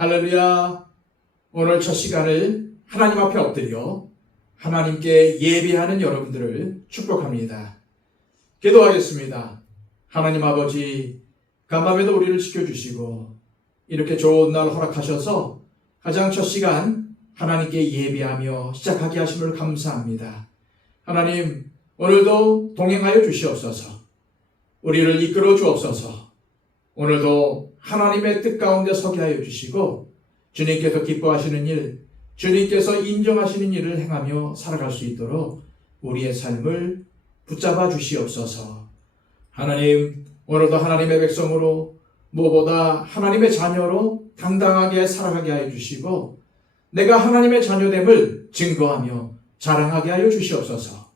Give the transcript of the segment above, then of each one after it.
할렐루야. 오늘 첫 시간을 하나님 앞에 엎드려 하나님께 예배하는 여러분들을 축복합니다. 기도하겠습니다. 하나님 아버지, 간밤에도 우리를 지켜주시고 이렇게 좋은 날 허락하셔서 가장 첫 시간 하나님께 예배하며 시작하게 하심을 감사합니다. 하나님, 오늘도 동행하여 주시옵소서. 우리를 이끌어 주옵소서. 오늘도 하나님의 뜻 가운데 서게 하여 주시고 주님께서 기뻐하시는 일, 주님께서 인정하시는 일을 행하며 살아갈 수 있도록 우리의 삶을 붙잡아 주시옵소서. 하나님, 오늘도 하나님의 백성으로 무엇보다 하나님의 자녀로 당당하게 살아가게 하여 주시고 내가 하나님의 자녀됨을 증거하며 자랑하게 하여 주시옵소서.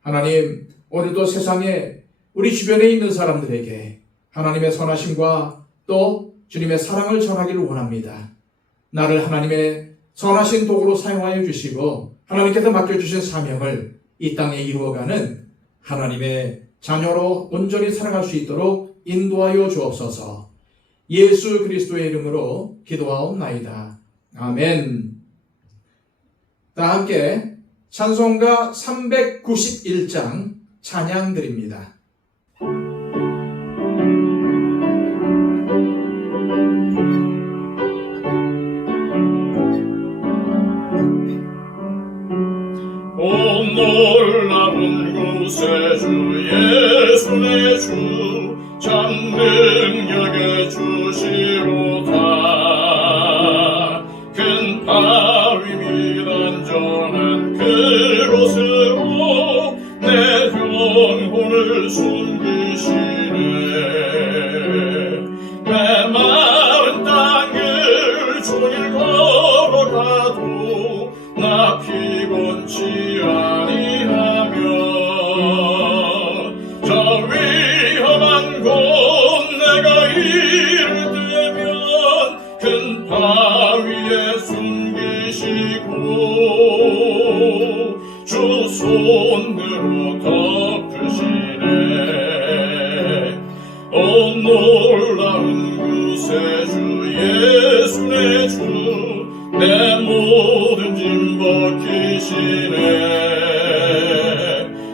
하나님, 오늘도 세상에 우리 주변에 있는 사람들에게 하나님의 선하심과 또 주님의 사랑을 전하기를 원합니다. 나를 하나님의 선하신 도구로 사용하여 주시고 하나님께서 맡겨주신 사명을 이 땅에 이루어가는 하나님의 자녀로 온전히 살아갈 수 있도록 인도하여 주옵소서. 예수 그리스도의 이름으로 기도하옵나이다. 아멘. 다 함께 찬송가 391장 찬양 드립니다. 온 놀라운 곳에 주 예수 내 주 참 능력의 주시로다. 큰 바위 및 안전한 그곳으로 내 영혼을 숨기시네. 메마른 땅을 종일 걸어가도 나 피곤치 아니하며 저 위험한 곳 내가 이르되면 큰 바위에 숨기시고 주 손으로 덮으시네. 오 놀라운 곳에 주 예수 내 주 내 모든 짐 벗기시네.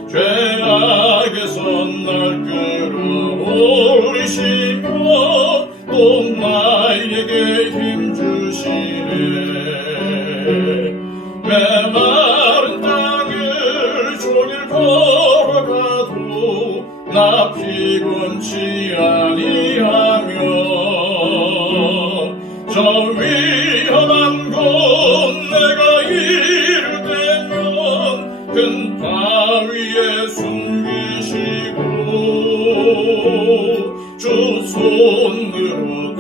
죄악에서 날 끌어올리시며 또 나에게 힘 주시네. 메마른 땅을 종일 걸어가도 나 피곤치 아니하며 저 위험한 곳 내가 이르되면 큰 바위에 숨기시고 주 손으로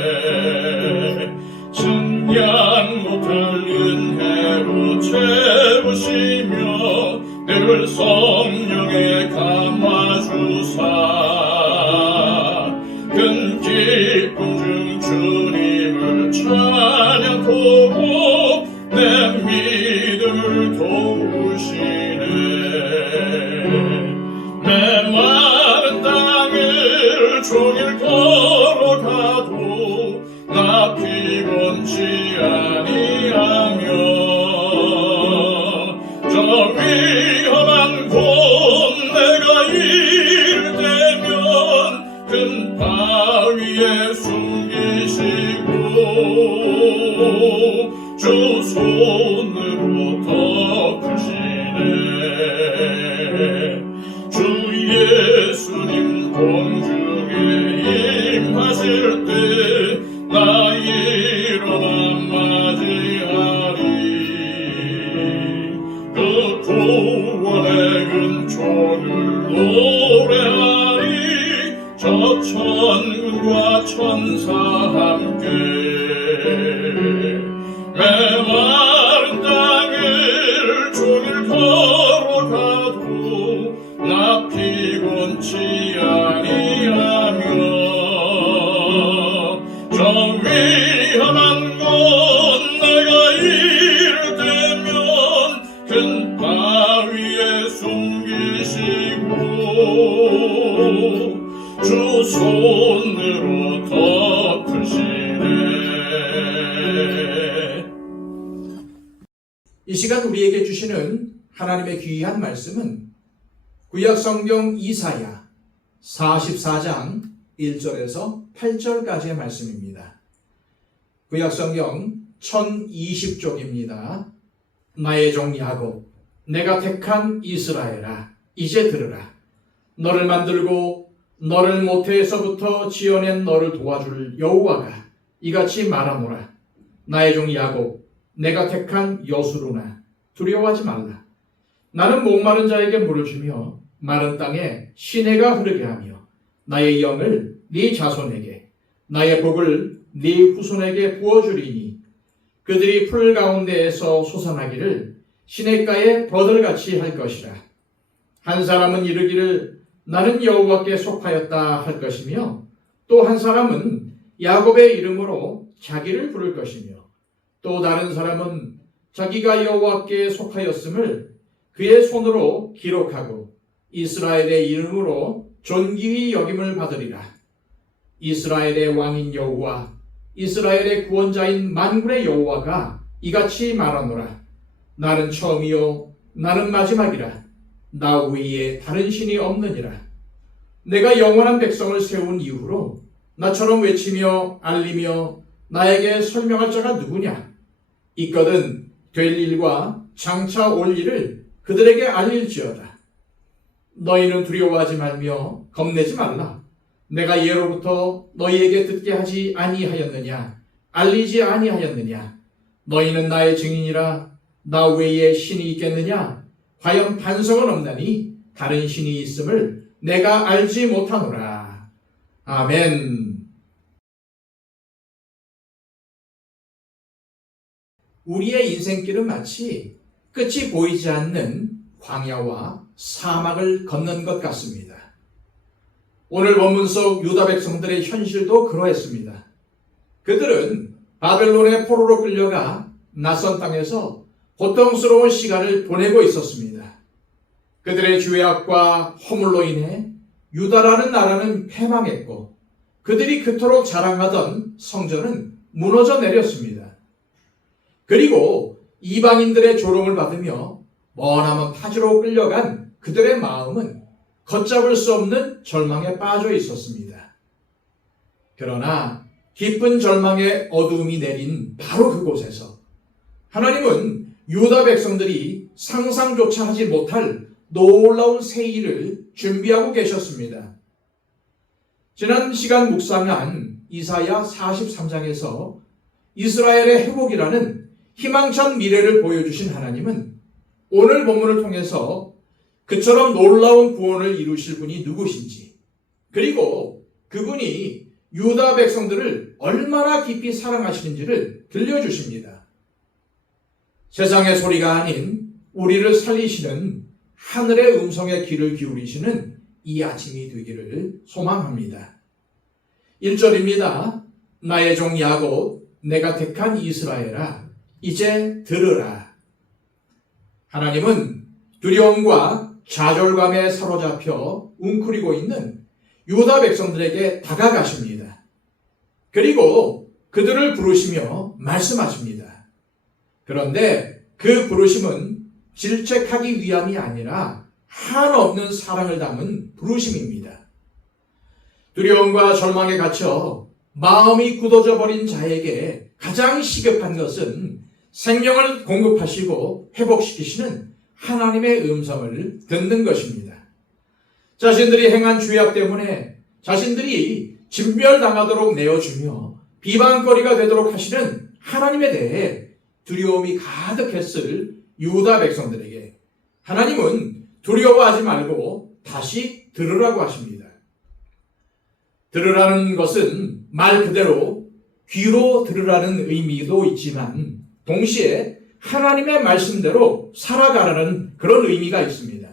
덮으시네. 측량 못할 은혜로 채우시며 늘 성령에 감아주사 큰 기쁨 중 주님을 찬양토록 내 믿음을 도우시네. 메마른 땅을 종일 걸어가도 나 피곤치 아니하며 저 위험한 곳 내가 이르되면 큰 바위에 숨기시고 주 손으로 덮으시네. 주 예수님 공중에 임하실 때 나 일어나 맞이하리. 그 구원의 은총을 노래하리. 저 천군과 천사 함께 메마른 땅을 종일 걸어가도 나 피곤치 아니하며 저 위험한 곳 내가 이르되면 큰 바위에 숨기시고 주 손으로 덮으시네. 이 시간 우리에게 주시는 하나님의 귀한 말씀은 구약 성경 이사야 44장 1절에서 8절까지의 말씀입니다. 구약 성경 1020쪽입니다. 나의 종 야곱, 내가 택한 이스라엘아, 이제 들으라. 너를 만들고 너를 모태에서부터 지어낸 너를 도와줄 여호와가 이같이 말하노라. 나의 종 야곱, 내가 택한 여수로나 두려워하지 말라. 나는 목마른 자에게 물을 주며 마른 땅에 시내가 흐르게 하며 나의 영을 네 자손에게 나의 복을 네 후손에게 부어주리니 그들이 풀 가운데에서 솟아나기를 시냇가에 버들같이 할 것이라. 한 사람은 이르기를 나는 여호와께 속하였다 할 것이며 또 한 사람은 야곱의 이름으로 자기를 부를 것이며 또 다른 사람은 자기가 여호와께 속하였음을 그의 손으로 기록하고 이스라엘의 이름으로 존귀히 여김을 받으리라. 이스라엘의 왕인 여호와 이스라엘의 구원자인 만군의 여호와가 이같이 말하노라. 나는 처음이요 나는 마지막이라. 나 외에 다른 신이 없느니라. 내가 영원한 백성을 세운 이후로 나처럼 외치며 알리며 나에게 설명할 자가 누구냐? 있거든 될 일과 장차 올 일을 그들에게 알릴지어다. 너희는 두려워하지 말며 겁내지 말라. 내가 예로부터 너희에게 듣게 하지 아니하였느냐? 알리지 아니하였느냐? 너희는 나의 증인이라. 나 외에 신이 있겠느냐? 과연 반석은 없나니 다른 신이 있음을 내가 알지 못하노라. 아멘. 우리의 인생길은 마치 끝이 보이지 않는 광야와 사막을 걷는 것 같습니다. 오늘 본문 속 유다 백성들의 현실도 그러했습니다. 그들은 바벨론의 포로로 끌려가 낯선 땅에서 고통스러운 시간을 보내고 있었습니다. 그들의 죄악과 허물로 인해 유다라는 나라는 패망했고 그들이 그토록 자랑하던 성전은 무너져 내렸습니다. 그리고 이방인들의 조롱을 받으며 머나먼 타지로 끌려간 그들의 마음은 걷잡을 수 없는 절망에 빠져 있었습니다. 그러나 깊은 절망의 어두움이 내린 바로 그곳에서 하나님은 유다 백성들이 상상조차 하지 못할 놀라운 새 일을 준비하고 계셨습니다. 지난 시간 묵상한 이사야 43장에서 이스라엘의 회복이라는 희망찬 미래를 보여주신 하나님은 오늘 본문을 통해서 그처럼 놀라운 구원을 이루실 분이 누구신지, 그리고 그분이 유다 백성들을 얼마나 깊이 사랑하시는지를 들려주십니다. 세상의 소리가 아닌 우리를 살리시는 하늘의 음성에 귀를 기울이시는 이 아침이 되기를 소망합니다. 1절입니다. 나의 종 야곱, 내가 택한 이스라엘아, 이제 들으라. 하나님은 두려움과 좌절감에 사로잡혀 웅크리고 있는 유다 백성들에게 다가가십니다. 그리고 그들을 부르시며 말씀하십니다. 그런데 그 부르심은 질책하기 위함이 아니라 한없는 사랑을 담은 부르심입니다. 두려움과 절망에 갇혀 마음이 굳어져 버린 자에게 가장 시급한 것은 생명을 공급하시고 회복시키시는 하나님의 음성을 듣는 것입니다. 자신들이 행한 죄악 때문에 자신들이 진멸당하도록 내어주며 비방거리가 되도록 하시는 하나님에 대해 두려움이 가득했을 유다 백성들에게 하나님은 두려워하지 말고 다시 들으라고 하십니다. 들으라는 것은 말 그대로 귀로 들으라는 의미도 있지만 동시에 하나님의 말씀대로 살아가라는 그런 의미가 있습니다.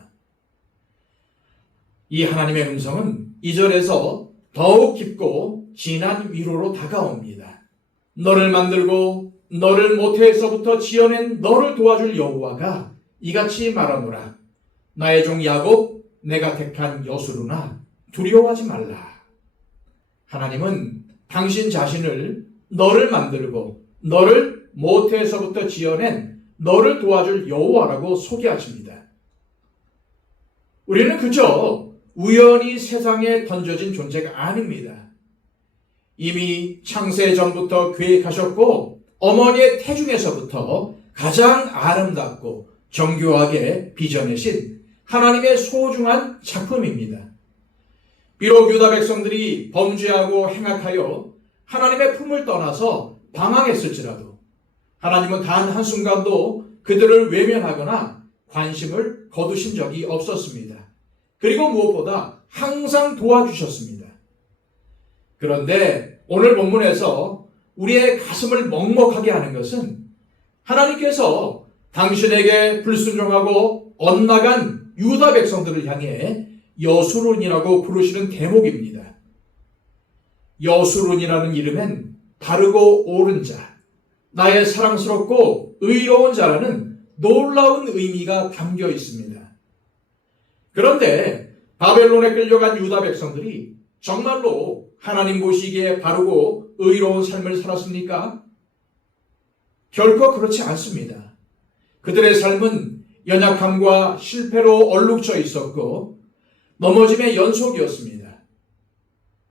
이 하나님의 음성은 2절에서 더욱 깊고 진한 위로로 다가옵니다. 너를 만들고 너를 모태에서부터 지어낸 너를 도와줄 여호와가 이같이 말하노라. 나의 종 야곱, 내가 택한 여수르나 두려워하지 말라. 하나님은 당신 자신을 너를 만들고 너를 모태에서부터 지어낸 너를 도와줄 여호와라고 소개하십니다. 우리는 그저 우연히 세상에 던져진 존재가 아닙니다. 이미 창세 전부터 계획하셨고 어머니의 태중에서부터 가장 아름답고 정교하게 빚어내신 하나님의 소중한 작품입니다. 비록 유다 백성들이 범죄하고 행악하여 하나님의 품을 떠나서 방황했을지라도 하나님은 단 한순간도 그들을 외면하거나 관심을 거두신 적이 없었습니다. 그리고 무엇보다 항상 도와주셨습니다. 그런데 오늘 본문에서 우리의 가슴을 먹먹하게 하는 것은 하나님께서 당신에게 불순종하고 엇나간 유다 백성들을 향해 여수론이라고 부르시는 대목입니다. 여수론이라는 이름엔 바르고 옳은 자, 나의 사랑스럽고 의로운 자라는 놀라운 의미가 담겨 있습니다. 그런데 바벨론에 끌려간 유다 백성들이 정말로 하나님 보시기에 바르고 의로운 삶을 살았습니까? 결코 그렇지 않습니다. 그들의 삶은 연약함과 실패로 얼룩져 있었고 넘어짐의 연속이었습니다.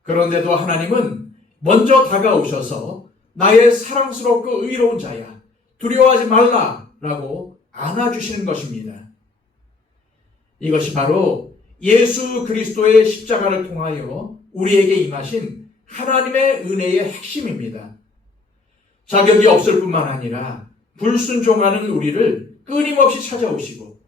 그런데도 하나님은 먼저 다가오셔서 나의 사랑스럽고 의로운 자야, 두려워하지 말라라고 안아주시는 것입니다. 이것이 바로 예수 그리스도의 십자가를 통하여 우리에게 임하신 하나님의 은혜의 핵심입니다. 자격이 없을 뿐만 아니라 불순종하는 우리를 끊임없이 찾아오시고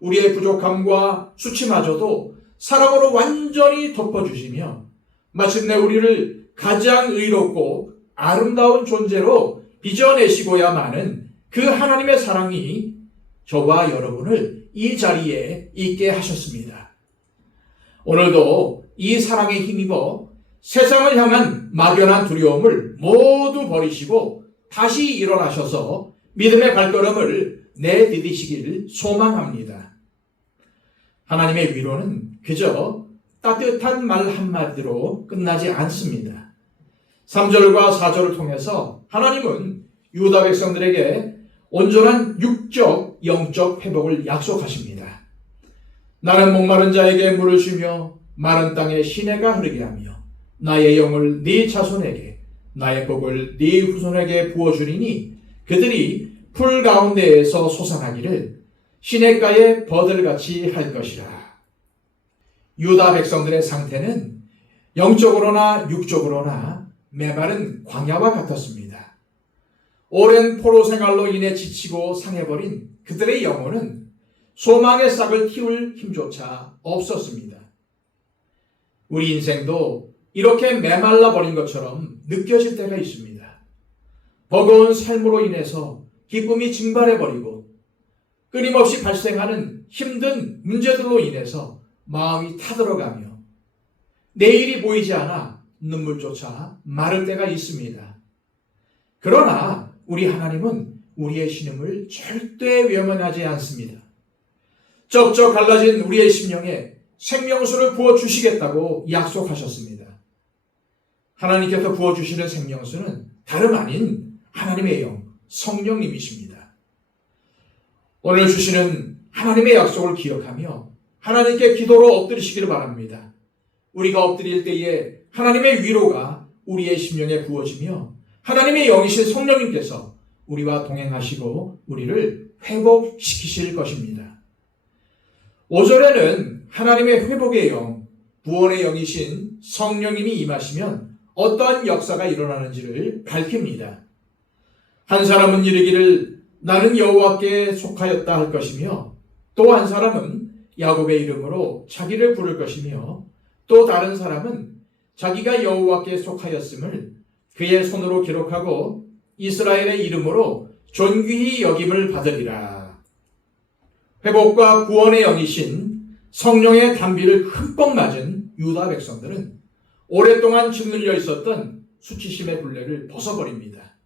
우리의 부족함과 수치마저도 사랑으로 완전히 덮어주시며 마침내 우리를 가장 의롭고 아름다운 존재로 빚어내시고야만은 그 하나님의 사랑이 저와 여러분을 이 자리에 있게 하셨습니다. 오늘도 이 사랑에 힘입어 세상을 향한 막연한 두려움을 모두 버리시고 다시 일어나셔서 믿음의 발걸음을 내디디시길 소망합니다. 하나님의 위로는 그저 따뜻한 말 한마디로 끝나지 않습니다. 3절과 4절을 통해서 하나님은 유다 백성들에게 온전한 육적, 영적 회복을 약속하십니다. 나는 목마른 자에게 물을 주며 마른 땅에 시내가 흐르게 하며 나의 영을 네 자손에게 나의 복을 네 후손에게 부어주리니 그들이 풀 가운데에서 솟아나기를 시냇가에 버들같이 할 것이라. 유다 백성들의 상태는 영적으로나 육적으로나 메마른 광야와 같았습니다. 오랜 포로 생활로 인해 지치고 상해버린 그들의 영혼은 소망의 싹을 틔울 힘조차 없었습니다. 우리 인생도 이렇게 메말라 버린 것처럼 느껴질 때가 있습니다. 버거운 삶으로 인해서 기쁨이 증발해버리고 끊임없이 발생하는 힘든 문제들로 인해서 마음이 타들어가며 내일이 보이지 않아 눈물조차 마를 때가 있습니다. 그러나 우리 하나님은 우리의 신음을 절대 외면하지 않습니다. 쩍쩍 갈라진 우리의 심령에 생명수를 부어주시겠다고 약속하셨습니다. 하나님께서 부어주시는 생명수는 다름 아닌 하나님의 영, 성령님이십니다. 오늘 주시는 하나님의 약속을 기억하며 하나님께 기도로 엎드리시기를 바랍니다. 우리가 엎드릴 때에 하나님의 위로가 우리의 심령에 부어지며 하나님의 영이신 성령님께서 우리와 동행하시고 우리를 회복시키실 것입니다. 5절에는 하나님의 회복의 영, 구원의 영이신 성령님이 임하시면 어떠한 역사가 일어나는지를 밝힙니다. 한 사람은 이르기를 나는 여호와께 속하였다 할 것이며 또 한 사람은 야곱의 이름으로 자기를 부를 것이며 또 다른 사람은 자기가 여호와께 속하였음을 그의 손으로 기록하고 이스라엘의 이름으로 존귀히 여김을 받으리라. 회복과 구원의 영이신 성령의 단비를 흠뻑 맞은 유다 백성들은 오랫동안 짓눌려 있었던 수치심의 굴레를 벗어버립니다.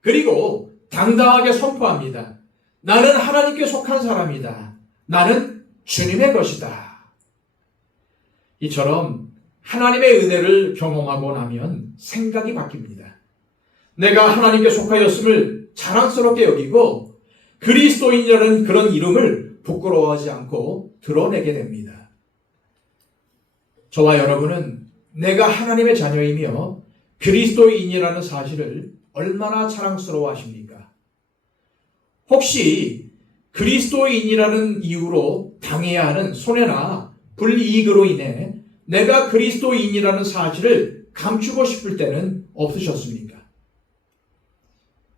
그리고 당당하게 선포합니다. 나는 하나님께 속한 사람이다. 나는 주님의 것이다. 이처럼 하나님의 은혜를 경험하고 나면 생각이 바뀝니다. 내가 하나님께 속하였음을 자랑스럽게 여기고 그리스도인이라는 그런 이름을 부끄러워하지 않고 드러내게 됩니다. 저와 여러분은 내가 하나님의 자녀이며 그리스도인이라는 사실을 얼마나 자랑스러워 하십니까? 혹시 그리스도인이라는 이유로 당해야 하는 손해나 불이익으로 인해 내가 그리스도인이라는 사실을 감추고 싶을 때는 없으셨습니까?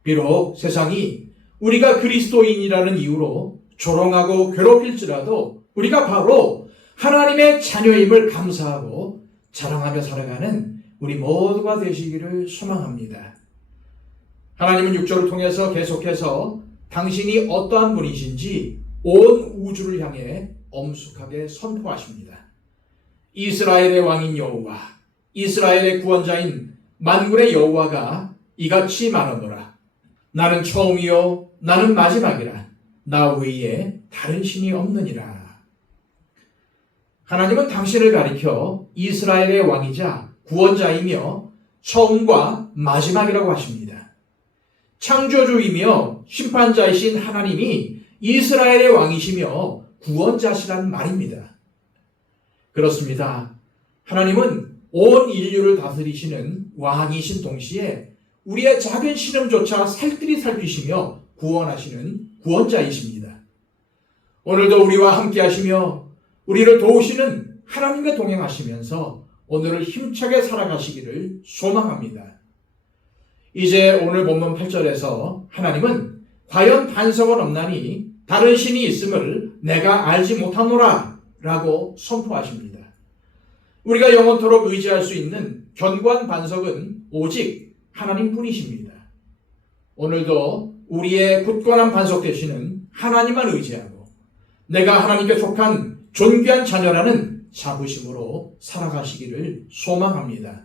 비록 세상이 우리가 그리스도인이라는 이유로 조롱하고 괴롭힐지라도 우리가 바로 하나님의 자녀임을 감사하고 자랑하며 살아가는 우리 모두가 되시기를 소망합니다. 하나님은 6절을 통해서 계속해서 당신이 어떠한 분이신지 온 우주를 향해 엄숙하게 선포하십니다. 이스라엘의 왕인 여호와, 이스라엘의 구원자인 만군의 여호와가 이같이 말하노라. 나는 처음이요 나는 마지막이라. 나 외에 다른 신이 없느니라. 하나님은 당신을 가리켜 이스라엘의 왕이자 구원자이며 처음과 마지막이라고 하십니다. 창조주이며 심판자이신 하나님이 이스라엘의 왕이시며 구원자시란 말입니다. 그렇습니다. 하나님은 온 인류를 다스리시는 왕이신 동시에 우리의 작은 신음조차 살뜰히 살피시며 구원하시는 구원자이십니다. 오늘도 우리와 함께 하시며 우리를 도우시는 하나님과 동행하시면서 오늘을 힘차게 살아가시기를 소망합니다. 이제 오늘 본문 8절에서 하나님은 과연 반석은 없나니 다른 신이 있음을 내가 알지 못하노라 라고 선포하십니다. 우리가 영원토록 의지할 수 있는 견고한 반석은 오직 하나님뿐이십니다. 오늘도 우리의 굳건한 반석 되시는 하나님만 의지하고 내가 하나님께 속한 존귀한 자녀라는 자부심으로 살아가시기를 소망합니다.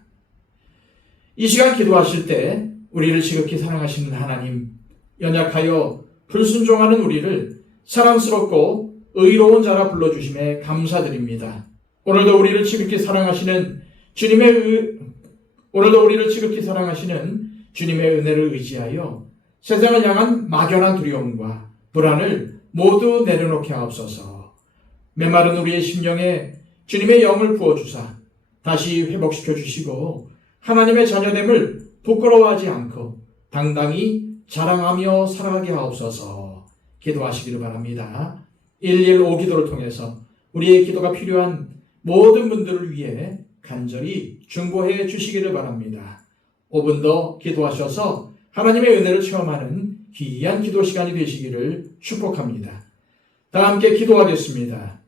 이 시간 기도하실 때 우리를 지극히 사랑하시는 하나님, 연약하여 불순종하는 우리를 사랑스럽고 의로운 자라 불러주심에 감사드립니다. 오늘도 우리를 지극히 사랑하시는 주님의 은혜를 의지하여 세상을 향한 막연한 두려움과 불안을 모두 내려놓게 하옵소서. 메마른 우리의 심령에 주님의 영을 부어주사 다시 회복시켜 주시고 하나님의 자녀됨을 부끄러워하지 않고 당당히 자랑하며 살아가게 하옵소서. 기도하시기를 바랍니다. 115 기도를 통해서 우리의 기도가 필요한 모든 분들을 위해 간절히 중보해 주시기를 바랍니다. 5분 더 기도하셔서 하나님의 은혜를 체험하는 귀한 기도 시간이 되시기를 축복합니다. 다 함께 기도하겠습니다.